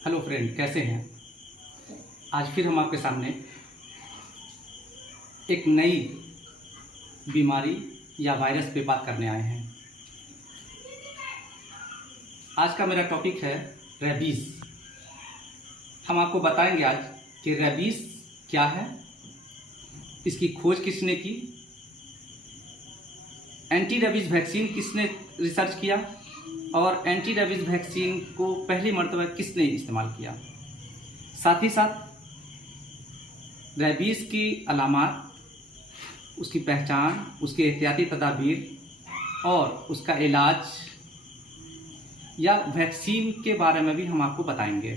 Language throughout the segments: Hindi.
हेलो फ्रेंड, कैसे हैं। आज फिर हम आपके सामने एक नई बीमारी या वायरस पे बात करने आए हैं। आज का मेरा टॉपिक है रेबीज़। हम आपको बताएंगे आज कि रेबीज़ क्या है, इसकी खोज किसने की, एंटी रेबीज़ वैक्सीन किसने रिसर्च किया और एंटी रेबीज़ वैक्सीन को पहली मर्तबा किसने इस्तेमाल किया। साथ ही साथ रेबीज़ की अलामात, उसकी पहचान, उसके एहतियाती तदाबीर और उसका इलाज या वैक्सीन के बारे में भी हम आपको बताएंगे।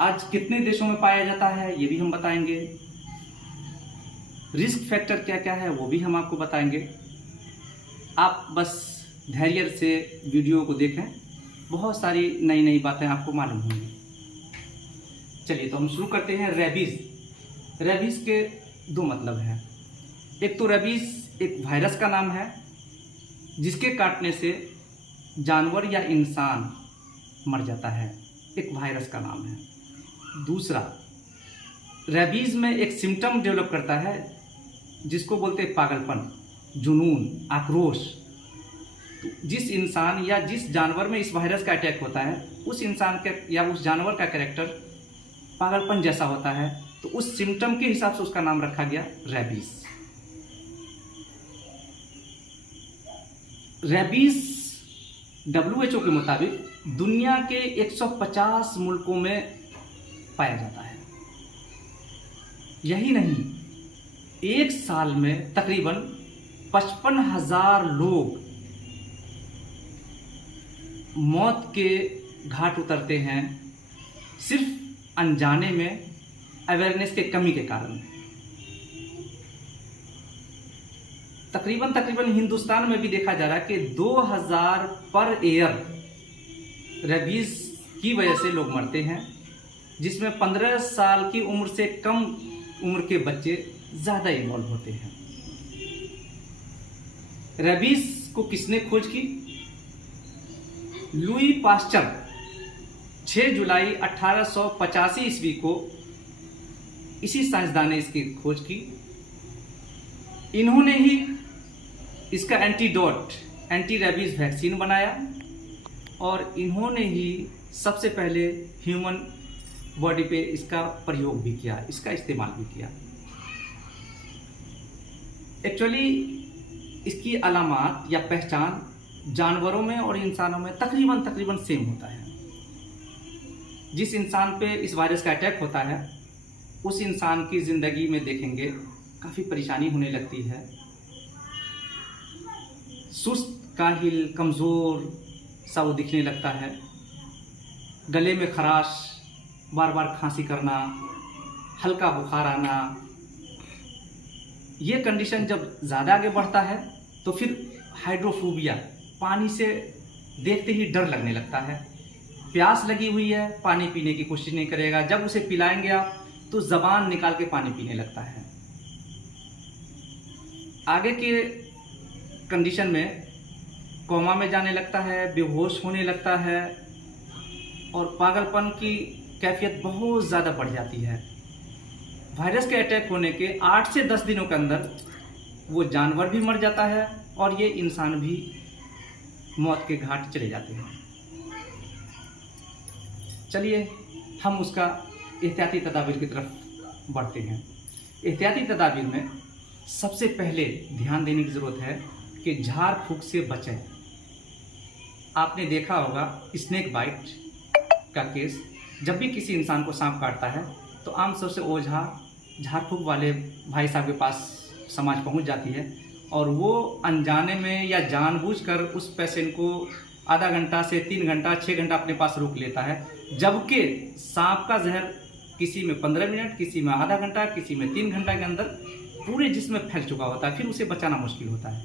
आज कितने देशों में पाया जाता है ये भी हम बताएंगे। रिस्क फैक्टर क्या क्या है वो भी हम आपको बताएंगे। आप बस धैर्य से वीडियो को देखें, बहुत सारी नई नई बातें आपको मालूम होंगी। चलिए तो हम शुरू करते हैं। रेबीज़। रेबीज़ के दो मतलब हैं। एक तो रेबीज़ एक वायरस का नाम है जिसके काटने से जानवर या इंसान मर जाता है, एक वायरस का नाम है। दूसरा, रेबीज़ में एक सिम्टम डेवलप करता है जिसको बोलते हैं पागलपन, जुनून, आक्रोश। तो जिस इंसान या जिस जानवर में इस वायरस का अटैक होता है उस इंसान के या उस जानवर का कैरेक्टर पागलपन जैसा होता है, तो उस सिम्टम के हिसाब से उसका नाम रखा गया रेबीज़। रेबीज़ WHO के मुताबिक दुनिया के 150 मुल्कों में पाया जाता है। यही नहीं, एक साल में तकरीबन 55,000 लोग मौत के घाट उतरते हैं सिर्फ अनजाने में, अवेयरनेस के कमी के कारण। तकरीबन हिंदुस्तान में भी देखा जा रहा है कि 2000 पर ईयर रेबीज़ की वजह से लोग मरते हैं, जिसमें 15 साल की उम्र से कम उम्र के बच्चे ज़्यादा इन्वॉल्व होते हैं। रेबीज़ को किसने खोज की? लुई पास्चर 6 जुलाई 1885 ईस्वी को इसी साइंसदान ने इसकी खोज की। इन्होंने ही इसका एंटीडोट, एंटी रेबीज़ वैक्सीन बनाया और इन्होंने ही सबसे पहले ह्यूमन बॉडी पे इसका प्रयोग भी किया, इसका इस्तेमाल भी किया। एक्चुअली इसकी अलामात या पहचान जानवरों में और इंसानों में तकरीबन सेम होता है। जिस इंसान पे इस वायरस का अटैक होता है उस इंसान की ज़िंदगी में देखेंगे काफ़ी परेशानी होने लगती है। सुस्त, काहिल, कमज़ोर सा वो दिखने लगता है। गले में खराश, बार बार खांसी करना, हल्का बुखार आना। ये कंडीशन जब ज़्यादा आगे बढ़ता है तो फिर हाइड्रोफोबिया, पानी से देखते ही डर लगने लगता है। प्यास लगी हुई है, पानी पीने की कोशिश नहीं करेगा। जब उसे पिलाएंगे आप तो ज़बान निकाल के पानी पीने लगता है। आगे के कंडीशन में कोमा में जाने लगता है, बेहोश होने लगता है और पागलपन की कैफियत बहुत ज़्यादा बढ़ जाती है। वायरस के अटैक होने के 8 से 10 दिनों के अंदर वो जानवर भी मर जाता है और ये इंसान भी मौत के घाट चले जाते हैं। चलिए हम उसका एहतियाती तदाबीर की तरफ बढ़ते हैं। एहतियाती तदाबीर में सबसे पहले ध्यान देने की ज़रूरत है कि झाड़ फूंक से बचें। आपने देखा होगा स्नेक बाइट का केस, जब भी किसी इंसान को सांप काटता है तो आमतौर से ओझा, झाड़ फूंक वाले भाई साहब के पास समाज पहुंच जाती है और वो अनजाने में या जानबूझकर उस पेशेंट को आधा घंटा से 3 घंटा, 6 घंटा अपने पास रोक लेता है, जबकि सांप का जहर किसी में 15 मिनट, किसी में आधा घंटा, किसी में 3 घंटा के अंदर पूरे जिस्म में फैल चुका होता है। फिर उसे बचाना मुश्किल होता है।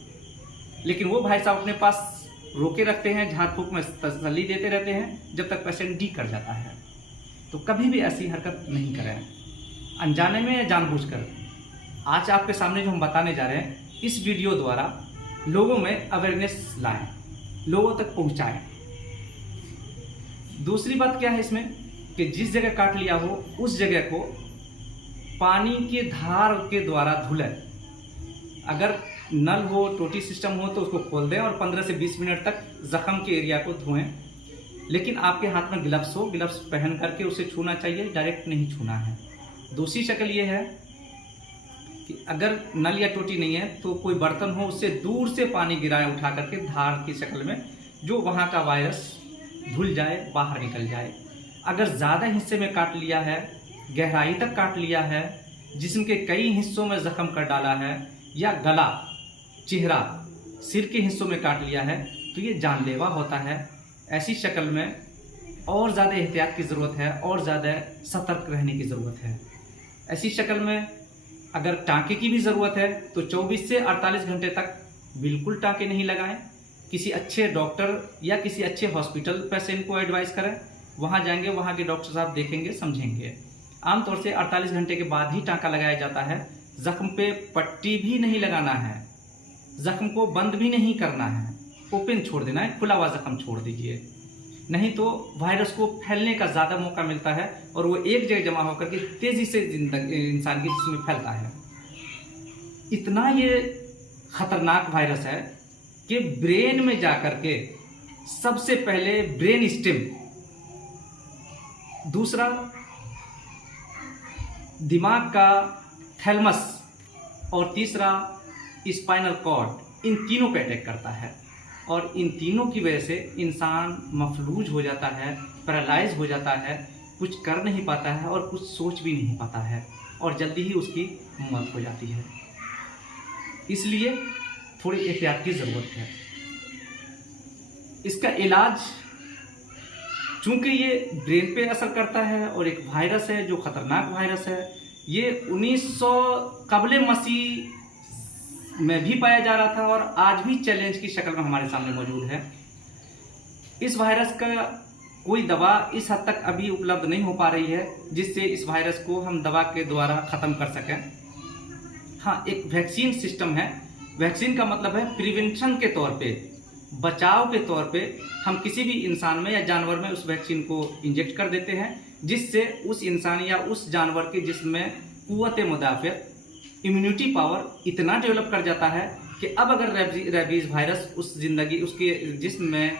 लेकिन वो भाई साहब अपने पास रोके रखते हैं, झाड़ फूंक में तसल्ली देते रहते हैं जब तक पेशेंट डी कर जाता है। तो कभी भी ऐसी हरकत नहीं करें, अनजाने में या जानबूझकर। आज आपके सामने जो हम बताने जा रहे हैं, इस वीडियो द्वारा लोगों में अवेयरनेस लाएं, लोगों तक पहुंचाएं। दूसरी बात क्या है इसमें कि जिस जगह काट लिया हो उस जगह को पानी के धार के द्वारा धुलें। अगर नल हो, टोटी सिस्टम हो तो उसको खोल दें और 15 से 20 मिनट तक जख्म के एरिया को धोएं। लेकिन आपके हाथ में ग्लव्स हो, ग्लव्स पहन करके उसे छूना चाहिए, डायरेक्ट नहीं छूना है। दूसरी शक्ल ये है कि अगर नल या टोटी नहीं है तो कोई बर्तन हो उससे दूर से पानी गिराएं उठा करके धार की शक्ल में, जो वहाँ का वायरस धुल जाए, बाहर निकल जाए। अगर ज़्यादा हिस्से में काट लिया है, गहराई तक काट लिया है, जिस्म के कई हिस्सों में जख्म कर डाला है, या गला, चेहरा, सिर के हिस्सों में काट लिया है, तो ये जानलेवा होता है। ऐसी शक्ल में और ज़्यादा एहतियात की ज़रूरत है और ज़्यादा सतर्क रहने की ज़रूरत है। ऐसी शक्ल में अगर टाँके की भी ज़रूरत है तो 24 से 48 घंटे तक बिल्कुल टाँके नहीं लगाएं। किसी अच्छे डॉक्टर या किसी अच्छे हॉस्पिटल पेशेंट को एडवाइस करें, वहाँ जाएंगे, वहाँ के डॉक्टर साहब देखेंगे, समझेंगे। आमतौर से 48 घंटे के बाद ही टाँका लगाया जाता है। जख्म पे पट्टी भी नहीं लगाना है, जख्म को बंद भी नहीं करना है, ओपन छोड़ देना है, खुला हुआ जख्म छोड़ दीजिए। नहीं तो वायरस को फैलने का ज़्यादा मौका मिलता है और वो एक जगह जमा होकर के तेज़ी से इंसान के जिस्म में फैलता है। इतना ये खतरनाक वायरस है कि ब्रेन में जाकर के सबसे पहले ब्रेन स्टेम, दूसरा दिमाग का थैलमस और तीसरा स्पाइनल कॉर्ड, इन तीनों पे अटैक करता है। और इन तीनों की वजह से इंसान मफलूज हो जाता है, पैरालाइज हो जाता है, कुछ कर नहीं पाता है और कुछ सोच भी नहीं पाता है और जल्दी ही उसकी मौत हो जाती है। इसलिए थोड़ी एहतियात की ज़रूरत है। इसका इलाज, चूंकि ये ब्रेन पे असर करता है और एक वायरस है जो खतरनाक वायरस है, ये 1900 कबले मसीह में भी पाया जा रहा था और आज भी चैलेंज की शक्ल में हमारे सामने मौजूद है। इस वायरस का कोई दवा इस हद तक अभी उपलब्ध नहीं हो पा रही है जिससे इस वायरस को हम दवा के द्वारा ख़त्म कर सकें। हाँ, एक वैक्सीन सिस्टम है। वैक्सीन का मतलब है प्रिवेंशन के तौर पे, बचाव के तौर पे हम किसी भी इंसान में या जानवर में उस वैक्सीन को इंजेक्ट कर देते हैं, जिससे उस इंसान या उस जानवर के जिस्म में कुव्वत मुदाफ़ियत, इम्यूनिटी पावर इतना डेवलप कर जाता है कि अब अगर रेबीज वायरस उसके जिस्म में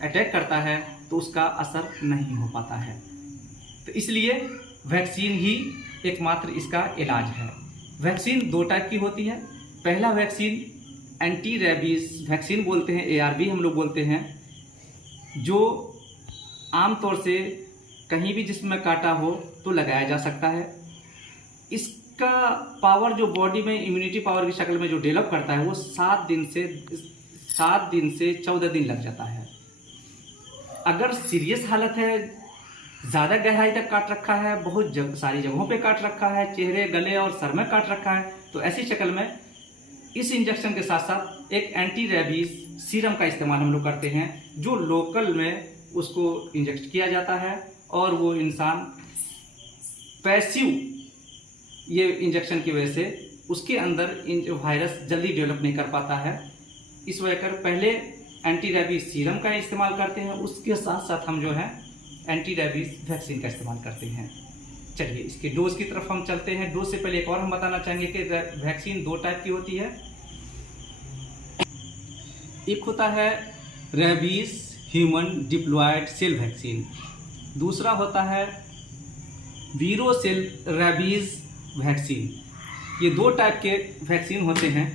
अटैक करता है तो उसका असर नहीं हो पाता है। तो इसलिए वैक्सीन ही एकमात्र इसका इलाज है। वैक्सीन 2 टाइप की होती है। पहला वैक्सीन एंटी रेबीज वैक्सीन बोलते हैं, ARV हम लोग बोलते हैं, जो आमतौर से कहीं भी जिस्म में काटा हो तो लगाया जा सकता है। इसका पावर जो बॉडी में इम्यूनिटी पावर की शक्ल में जो डेवलप करता है वो 7 दिन से 14 दिन लग जाता है। अगर सीरियस हालत है, ज़्यादा गहराई तक काट रखा है, बहुत सारी जगहों पे काट रखा है, चेहरे, गले और सर में काट रखा है, तो ऐसी शक्ल में इस इंजेक्शन के साथ साथ एक एंटी रेबीज सीरम का इस्तेमाल हम लोग करते हैं, जो लोकल में उसको इंजेक्ट किया जाता है और वो इंसान पैसिव, ये इंजेक्शन की वजह से उसके अंदर वायरस जल्दी डेवलप नहीं कर पाता है। इस वजह कर पहले एंटी रेबीज सीरम का इस्तेमाल करते हैं, उसके साथ साथ हम जो है एंटी रेबीज वैक्सीन का इस्तेमाल करते हैं। चलिए इसके डोज की तरफ हम चलते हैं। डोज से पहले एक और हम बताना चाहेंगे कि वैक्सीन 2 टाइप की होती है। एक होता है rabies human diploid cell vaccine, दूसरा होता है वीरो सेल रेबीज वैक्सीन। ये 2 टाइप के वैक्सीन होते हैं,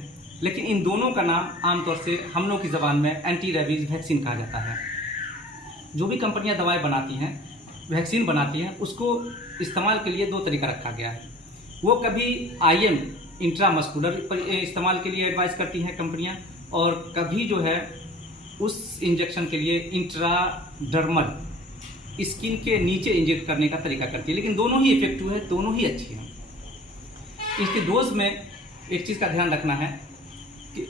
लेकिन इन दोनों का नाम आमतौर से हम लोग की ज़बान में एंटी रेबीज वैक्सीन कहा जाता है। जो भी कंपनियां दवाएं बनाती हैं, वैक्सीन बनाती हैं, उसको इस्तेमाल के लिए 2 तरीका रखा गया है। वो कभी IM इंट्रामस्कुलर पर इस्तेमाल के लिए एडवाइस करती हैं कंपनियां, और कभी जो है उस इंजेक्शन के लिए इंट्राडर्मल स्किन के नीचे इंजेक्ट करने का तरीका करती है। लेकिन दोनों ही इफेक्टिव है, दोनों ही अच्छी हैं। इसके डोज में एक चीज़ का ध्यान रखना है कि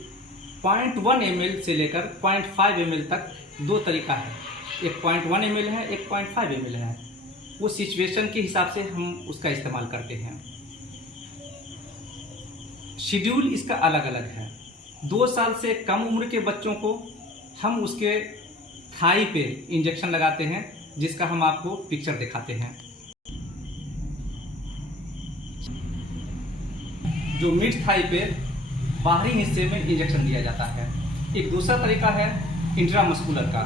0.1 ml से लेकर 0.5 ml तक 2 तरीका है। एक 0.1 ml है, एक 0.5 ml है। वो सिचुएशन के हिसाब से हम उसका इस्तेमाल करते हैं। शेड्यूल इसका अलग अलग है। 2 साल से कम उम्र के बच्चों को हम उसके थाई पे इंजेक्शन लगाते हैं, जिसका हम आपको पिक्चर दिखाते हैं। जो मिड थाई पे बाहरी हिस्से में इंजेक्शन दिया जाता है। एक दूसरा तरीका है इंट्रामस्कुलर का।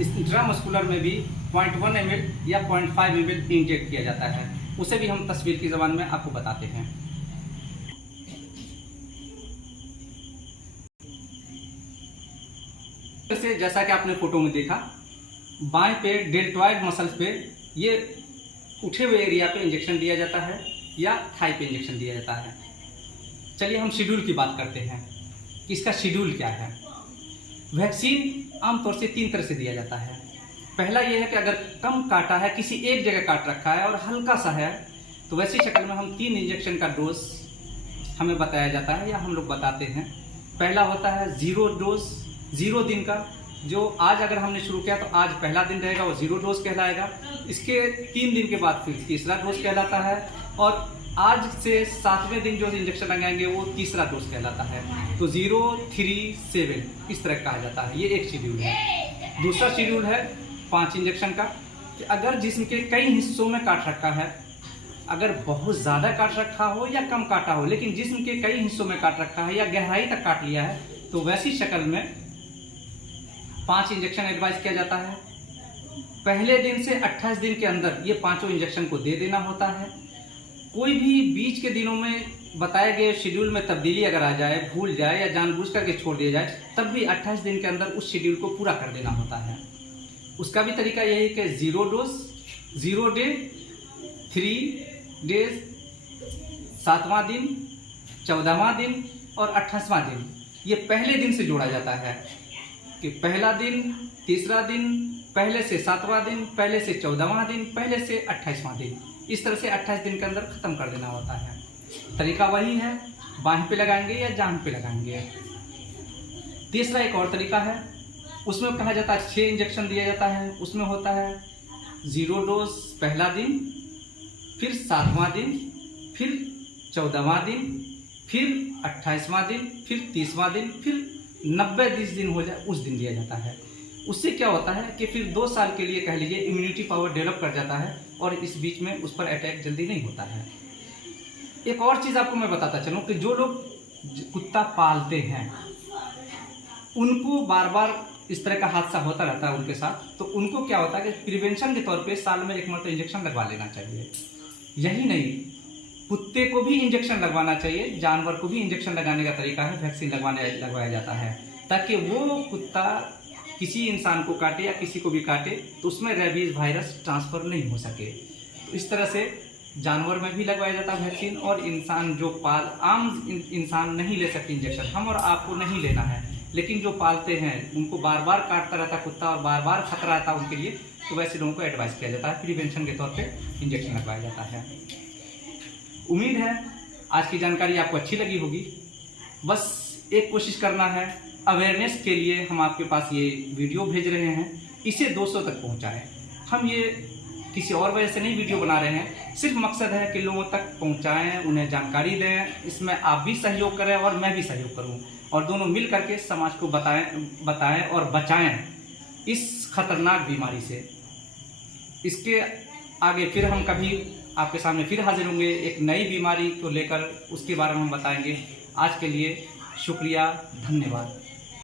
इस इंट्रामस्कुलर में भी 0.1 ml या 0.5 ml इंजेक्ट किया जाता है। उसे भी हम तस्वीर की ज़बान में आपको बताते हैं। जैसा कि आपने फोटो में देखा, बाएं पे डेल्टॉइड मसल्स पे ये उठे हुए एरिया पे इंजेक्शन दिया जाता है या थाई पे इंजेक्शन दिया जाता है। चलिए हम शेड्यूल की बात करते हैं कि इसका शेड्यूल क्या है। वैक्सीन आमतौर से 3 तरह से दिया जाता है। पहला ये है कि अगर कम काटा है, किसी एक जगह काट रखा है और हल्का सा है, तो वैसी शक्ल में हम 3 इंजेक्शन का डोज हमें बताया जाता है या हम लोग बताते हैं। पहला होता है 0 डोज, 0 दिन का, जो आज अगर हमने शुरू किया तो आज पहला दिन रहेगा, वो 0 डोज कहलाएगा। इसके 3 दिन के बाद फिर तीसरा डोज कहलाता है और आज से 7वें दिन जो इंजेक्शन लगाएंगे वो तीसरा डोज कहलाता है। तो 0, 3, 7 इस तरह कहा जाता है। ये एक शेड्यूल है। दूसरा शेड्यूल है 5 इंजेक्शन का, कि अगर जिस्म के कई हिस्सों में काट रखा है, अगर बहुत ज़्यादा काट रखा हो या कम काटा हो, लेकिन जिस्म के कई हिस्सों में काट रखा है या गहराई तक काट लिया है, तो वैसी शक्ल में 5 इंजेक्शन एडवाइस किया जाता है। पहले दिन से 28 दिन के अंदर ये 5 इंजेक्शन को दे देना होता है। कोई भी बीच के दिनों में बताए गए शेड्यूल में तब्दीली अगर आ जाए, भूल जाए या जानबूझ करके छोड़ दिया जाए, तब भी 28 दिन के अंदर उस शेड्यूल को पूरा कर देना होता है। उसका भी तरीका यही कि 0 डोज, 0 डे, 3 डेज, 7वां दिन, 14वां दिन और 28वां दिन, ये पहले दिन से जोड़ा जाता है कि पहला दिन, तीसरा दिन, पहले से 7वां दिन, पहले से 14वां दिन, पहले से 28वां दिन। इस तरह से 28 दिन के अंदर ख़त्म कर देना होता है। तरीका वही है, बाहीं पे लगाएंगे या जांघ पे लगाएंगे। तीसरा एक और तरीका है, उसमें कहा जाता है 6 इंजेक्शन दिया जाता है। उसमें होता है 0 डोज पहला दिन, फिर 7वां दिन, फिर 14वां दिन, फिर 28वां दिन, फिर 30वां दिन, फिर 90 दिन हो जाए उस दिन दिया जाता है। उससे क्या होता है कि फिर 2 साल के लिए कह लीजिए इम्यूनिटी पावर डेवलप कर जाता है और इस बीच में उस पर अटैक जल्दी नहीं होता है। एक और चीज़ आपको मैं बताता चलूँ कि जो लोग कुत्ता पालते हैं उनको बार बार इस तरह का हादसा होता रहता है उनके साथ, तो उनको क्या होता है कि प्रिवेंशन के तौर पे साल में 1 मरतबा इंजेक्शन लगवा लेना चाहिए। यही नहीं, कुत्ते को भी इंजेक्शन लगवाना चाहिए, जानवर को भी इंजेक्शन लगाने का तरीका है, वैक्सीन लगवाया जाता है, ताकि वो कुत्ता किसी इंसान को काटे या किसी को भी काटे तो उसमें रेबीज वायरस ट्रांसफ़र नहीं हो सके। तो इस तरह से जानवर में भी लगवाया जाता है वैक्सीन, और इंसान जो आम इंसान नहीं ले सकते इंजेक्शन, हम और आपको नहीं लेना है, लेकिन जो पालते हैं उनको बार बार काटता रहता कुत्ता और बार बार खतरा रहता उनके लिए, तो वैसे लोगों को एडवाइस किया जाता है, प्रिवेंशन के तौर पे इंजेक्शन लगवाया जाता है। उम्मीद है आज की जानकारी आपको अच्छी लगी होगी। बस एक कोशिश करना है, अवेयरनेस के लिए हम आपके पास ये वीडियो भेज रहे हैं, इसे 200 तक पहुंचाएं। हम ये किसी और वजह से नहीं वीडियो बना रहे हैं, सिर्फ मकसद है कि लोगों तक पहुंचाएं, उन्हें जानकारी दें। इसमें आप भी सहयोग करें और मैं भी सहयोग करूं, और दोनों मिल करके समाज को बताएं और बचाएं इस खतरनाक बीमारी से। इसके आगे फिर हम कभी आपके सामने फिर हाजिर होंगे एक नई बीमारी को लेकर, उसके बारे में हम बताएंगे। आज के लिए शुक्रिया, धन्यवाद।